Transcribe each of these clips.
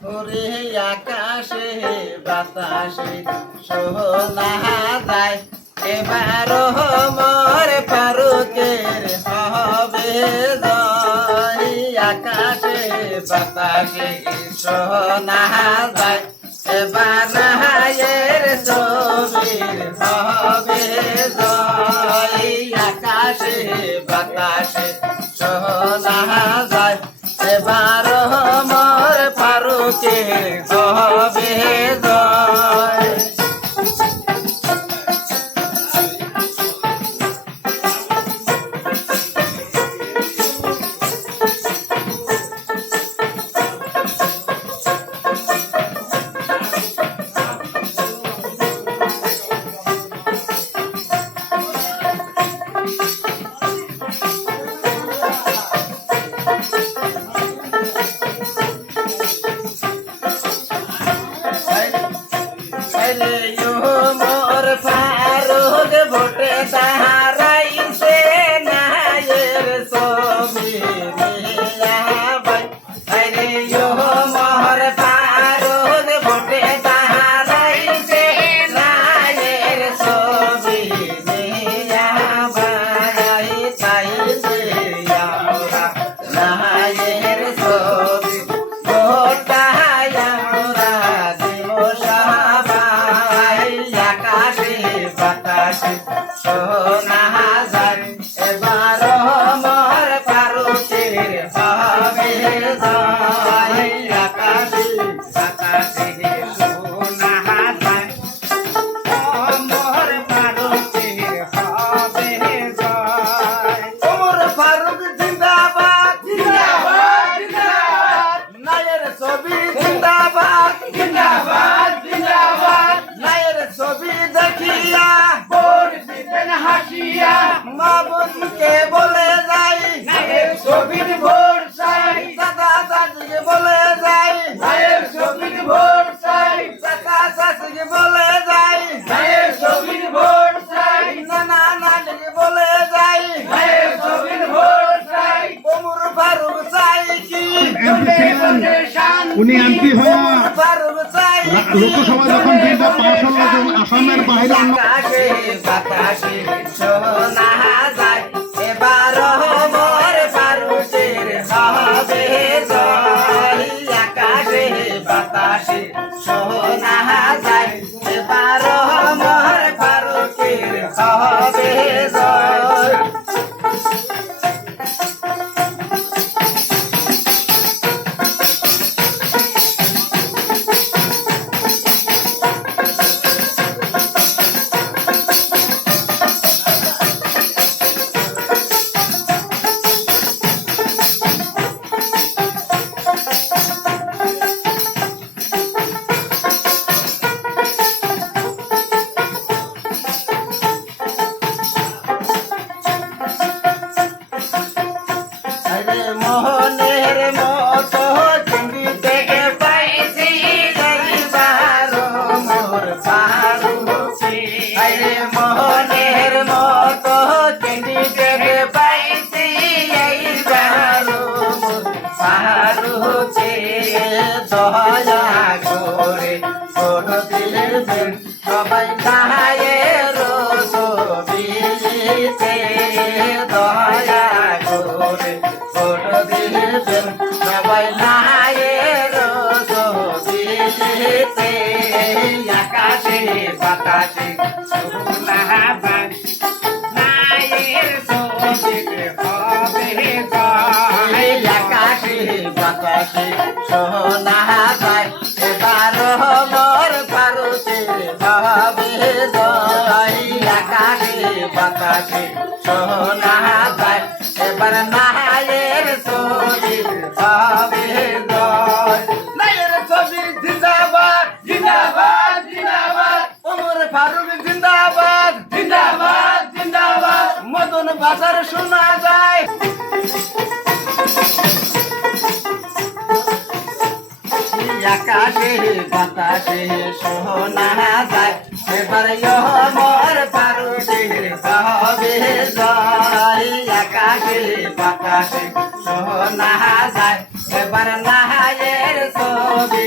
ওরে আকাশে বাতাসে সোনা যায় এবার মোর ফারুকের হবে জয় আকাশে বাতাসে সোনা যায় এবার নাহায়ের ছবির হবে জয় আকাশে বাতাসে সোনা যায় এবার মোর ফারুকের হবে জয় মোর ফারুক ভোটে তাহারাইছে নায়ের ছবি মোর ফারুক ভোটে তাহারাইছে নায়ের ছবি চাইছে নায়ের ছবি ভোটা আমরা দেব বাতাসে সোনা যায় এবার মোর ফারুকের হবে জয় আকাশে বাতাসে সোনা যায় মোর ফারুকের হবে জয় মোর ফারুক জিন্দাবাদ জিন্দাবাদ জিন্দাবাদ নায়ের ছবি জিন্দাবাদ জিন্দাবাদ জিন্দাবাদ নায়ের ছবি দেখিয়া হাসিয়া মা বোনকে বলে যাই নায়ের ছবির ভোর চাই দাদা দাদিকে বলে যাই নায়ের ছবির ভোর চাই কাকা চাচিকে বলে যাই নায়ের ছবির ভোর চাই নানা নানিকে বলে যাই নায়ের ছবির ভোর চাই ওমর ফারুক চাই কি উনি এমপি হয়ে ফারুক চাই লোকসভা যখন বিলটা পাশ হলো আসামের বাইরে আকাশে বাতাসে সোনা যায় এবার মোর ফারুকের হবে জয় আকাশে বাতাসে সোনা যায় এবার মোর ফারুকের হবে জয় মোহনের মতো চিংড়ি থেকে পাইছি যাইবার মোর ফারুকে আরে মোহনের মতো চিংড়ি থেকে পাইছি যাইবার মোর ফারুকে দয়া করে ফটো দিলেন সবাই নায়ের ছবিতে দয়া করে ফটো দিলেন সবাই নায়ের ছবিতে আকাশে বাতাসে সোনা যায় নায়ের ছবিতে হবে জয় আকাশে বাতাসে সোনা যায় এবার মোর ফারুকের হবে জয় আকাশে বাতাসে সোনা যায় এবার নায়ের ছবির হবে জয় নায়ের ছবি জিন্দাবাদ জিন্দাবাদ জিন্দাবাদ ওমর ফারুক জিন্দাবাদ জিন্দাবাদ জিন্দাবাদ মদন বাজার শোনা যায় আকাশে বাতাসে সোনা যায় এবার মোর ফারুকের হবে জয় আকাশে বাতাসে সোনা যায় এবার নায়ের ছবি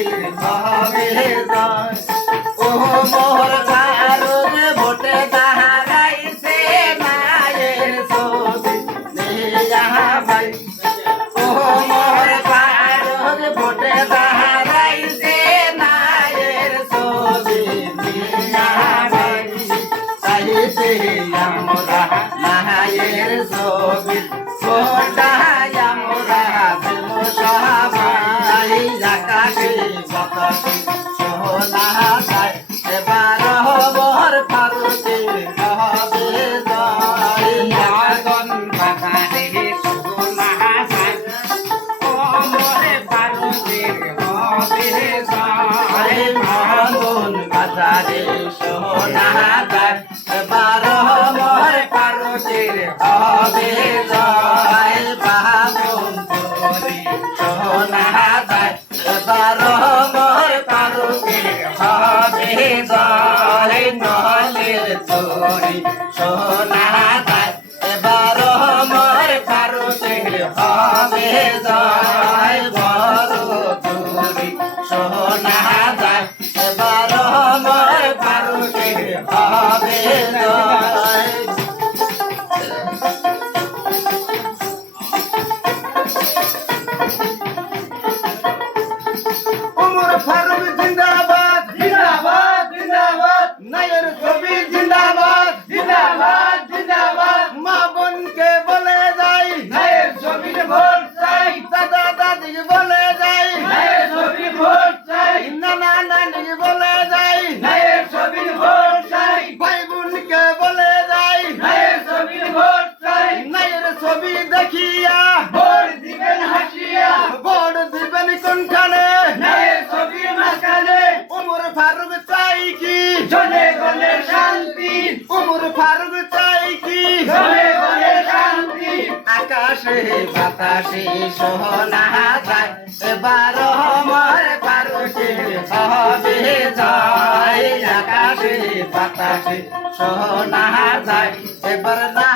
বাতাসে সোনা যায় এবার মোর ফারুকের হবে জয় মদন বাজারে সোনা যায় ও মোরে ফারুকের হবে জয় মদন বাজারে সোনা যায় এবার মোর ফারুকের হবে জয় বাবন তোরে সোনা যায় এবার মোর ফারুকের হবে জয় নলের তোরে সোনা যায় এবার মোর ফারুকের হবে জয় বড় তোরে সোনা যায় এবার মোর ফারুকের হবে জয় উমর ফারুক জিন্দাবাদ জিন্দাবাদ জিন্দাবাদ নায়ের ছবি জিন্দাবাদ জিন্দাবাদ জিন্দাবাদ মা বোনকে বলে যাই নায়ের ছবির ভোট চাই দাদা দাদিকে বলে যাই নায়ের ছবির ভোট চাই নানা নানিকে বলে যাই নায়ের ছবির ভোট চাই ভাই বোনকে বলে যাই নায়ের ছবির ভোট চাই নায়ের ছবি দেখিয়া ভোট দিবেন হাসিয়া ভোট দিবেন কোনখানে নায়ের ছবির মাঝখানে উমর ফারুক চাই কি জনে গনে শান্তি উমর ফারুক চাই কি জনে গনে শান্তি আকাশে বাতাসে সোনা যায় এবার আমার ফারুকের হবে জয় আকাশে বাতাসে সোনা যায় এবার না